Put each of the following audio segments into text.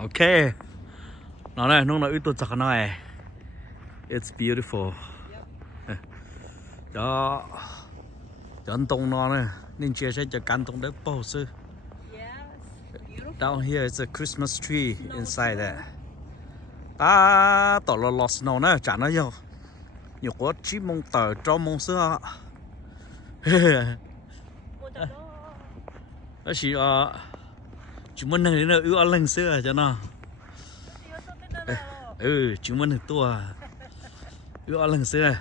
ok. Nó này nó nói tôi chắc nó này. It's beautiful. Đó. Chọn tông nó này. Nên chia sẻ cho căn tông đất bao sư. Yes. Beautiful. down here is a Christmas tree inside there. Ta tỏ là lost snow nè chả nói nhiều. Nhiều có chỉ mong tờ cho mong xưa Ôi trời ơi. đó. Chỉ ờ chúng mình này nó ưu lần xưa cho nó. Ừ chúng mình được tua. Ưu lần xưa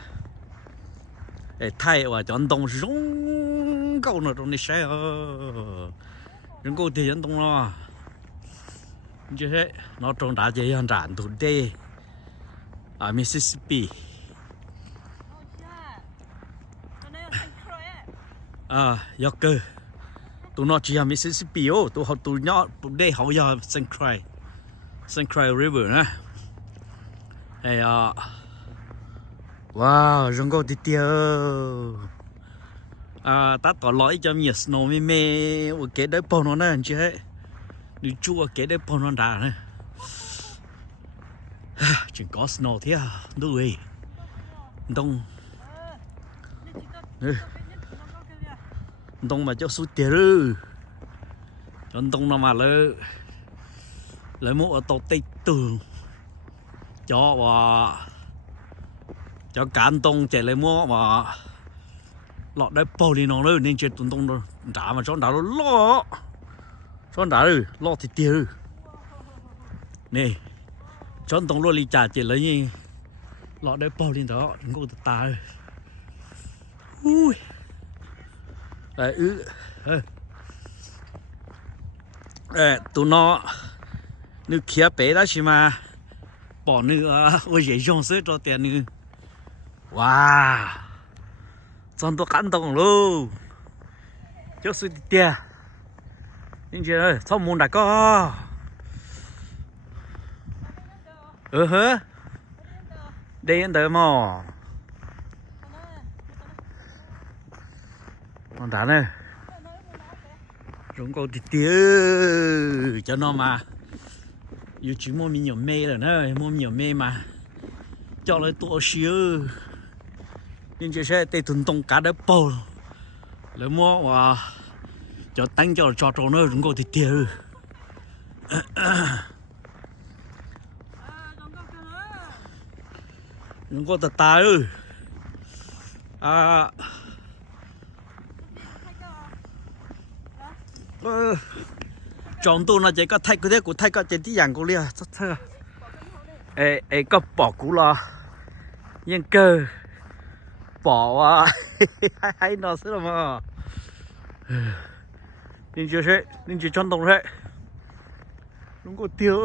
để thay và chọn đồng rong câu nó trong này xe ờ. Rong câu thì chọn đồng nó như thế nó trong đã chơi hàng tràn thủ đê. Ở Mississippi. À do cơ tụi nó chỉ ở Mississippi, ô. Tụi họ tụi nhỏ tụi đây họ giờ St. Croix. St. Croix River nè. Hey à ờ. wow, rừng câu tít tiêu à ta tỏ lỗi cho nhiều snow mê mê. Ở cái đấy bao nó nè, anh chị ấy đi chua cái đấy bao nó đã nè. À, chỉ có snow thế à. Đuôi. Đông. Đi chị Ừ. tôi- tôi biết nhất nó có cái gì à? Đông mà cho su tiền ư chọn đông nó mà lỡ lấy mũ ở tổ tây tường. Cho và cho cán tông chạy lấy mũ mà lọt đấy bầu đi nó nữa nên chơi tuần tông rồi. Trả mà cho nó lo cho nó rồi lo thì tiền nè, cho tông luôn đi trả chỉ lấy như lọt đấy bầu đi đó, đừng ta ui. Đấy, ừ. Ê. Tụi nó nữ kia bé đó chứ mà. Bỏ nữ à ôi dễ dùng sức cho tiền nữ wow. Chân tôi cảm động luôn cho sự tiền nhưng chị ơi sao muốn đã có. Ừ hứ. Đây anh tới mò. Con đá này chúng con thịt tiêu cho nó mà. Yêu chỉ mua mình nhiều mê rồi nè, mua nhiều mê mà. Cho nó tổ xíu. Nhưng chỉ sẽ tê thuần tông cá đỡ bầu. Lấy mua và cho tăng cho cho trâu nữa chúng con thịt tiêu À, có cái đó. con thật ta ư à. Chọn tu là chỉ có thay cái thế của thay cái chỉ tí dạng của lia. Rất thơ ê ê, có bỏ cũ lo. Nhưng cơ bỏ à hay nó sẽ là mà nên chưa thế nên chỉ chọn đồng thế. Đúng có tiêu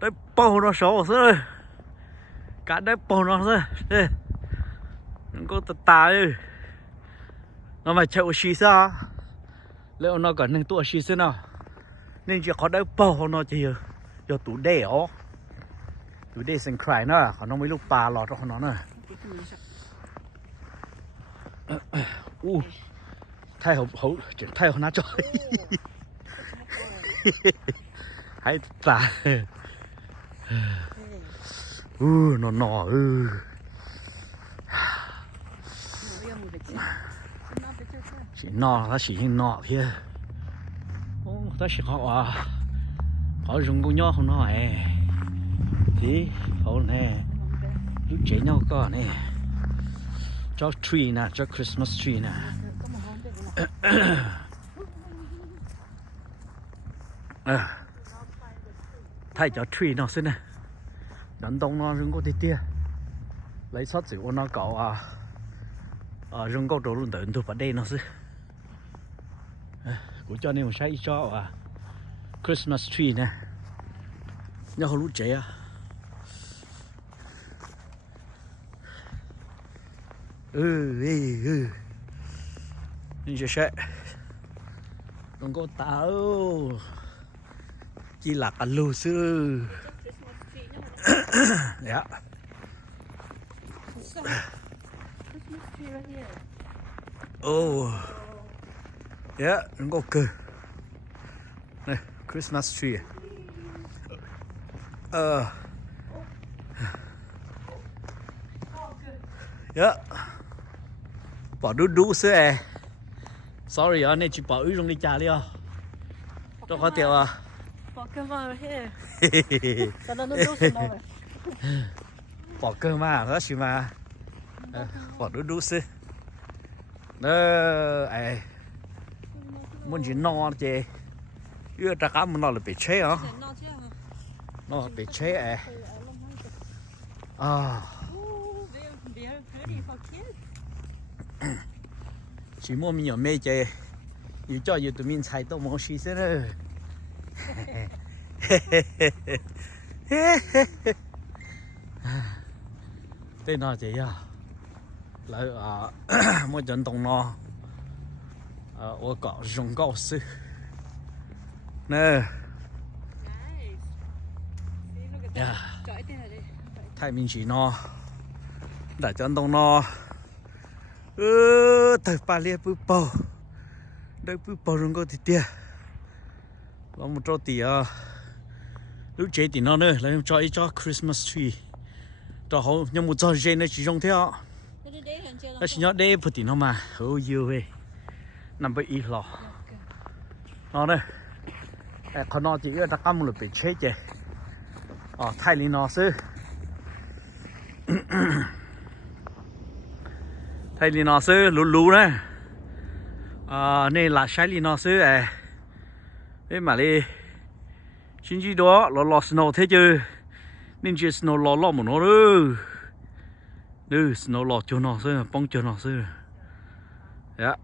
đấy bao nó xấu rồi. Cả đấy bao nó rồi. Đúng có tạt tà ơi nó mà chịu xí sao liệu nó còn nên tua xí thế nào nên chỉ có đấy bao nó chỉ giờ tủ đẻ ó tủ đẻ sinh khải nữa còn nó mấy lúc bà lọt cho nó nữa u thay hậu hậu chuyển thay hậu nó cho hay tà u nó nọ ừ chỉ nọ ta chỉ nọ kia. Ta chỉ họ à họ dùng con nhỏ không nó ấy thì họ nè. Lúc chế nhau có nè. Cho tree nè, cho Christmas tree nè. À. Thay cho tree nó xin nè. Đánh đông nó rừng có tí tia lấy sót chữ của nó cậu à. À rừng có đồ luôn tới tôi phải đây nó xin của cho nên một sai cho à Christmas tree nè. Nhớ hồi lúc trẻ à ừ ừ ừ. Nhưng sẽ sẽ đừng có tao chỉ là cả lù sư. Dạ. Oh dạ đừng có cười này Christmas tree. Ờ. Yeah. Bỏ đu đu sữa à. Sorry à, nên chỉ bỏ ư trong đi trà đi à. Đâu có tiền à. bỏ cái vào here cho bỏ cơ mà đó chứ mà bỏ đu đu sữa. Đó, ai. Muốn chỉ no chứ. Ưa ta cá muốn nó là bị chế hả? chứ Nó là bị chế à. À. chỉ mua mình nhỏ mê chơi yêu cho yêu tụi mình xài tao mong xí thế nữa tên nó gì à lại à mỗi trận động nó à tôi có dùng cao sư. Nè. Yeah. thái minh chỉ nó đại trận động nó ơ tới ba lia bự bầu đây bự bầu rừng có thì tia. Nó một chỗ tì à lúc chế thì nó nữa lấy cho ít cho Christmas tree. Cho họ nhưng một cho dây nó chỉ dùng theo nó chỉ nhớ đây phụ thì nó mà. Oh you về nằm bên ít lọ nó đây ẹ còn nó chỉ ở đặc một bị chết chứ ờ thay lý nó sư thay lý nó sư lú lú đấy à nên là sai lý nó sư à thế mà đi chính chỉ đó lo lo snow thế chứ nên chỉ snow lo lo một nó nữa nữa snow lo cho nó sư bông cho nó sư dạ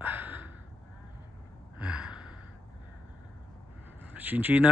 chính chỉ nè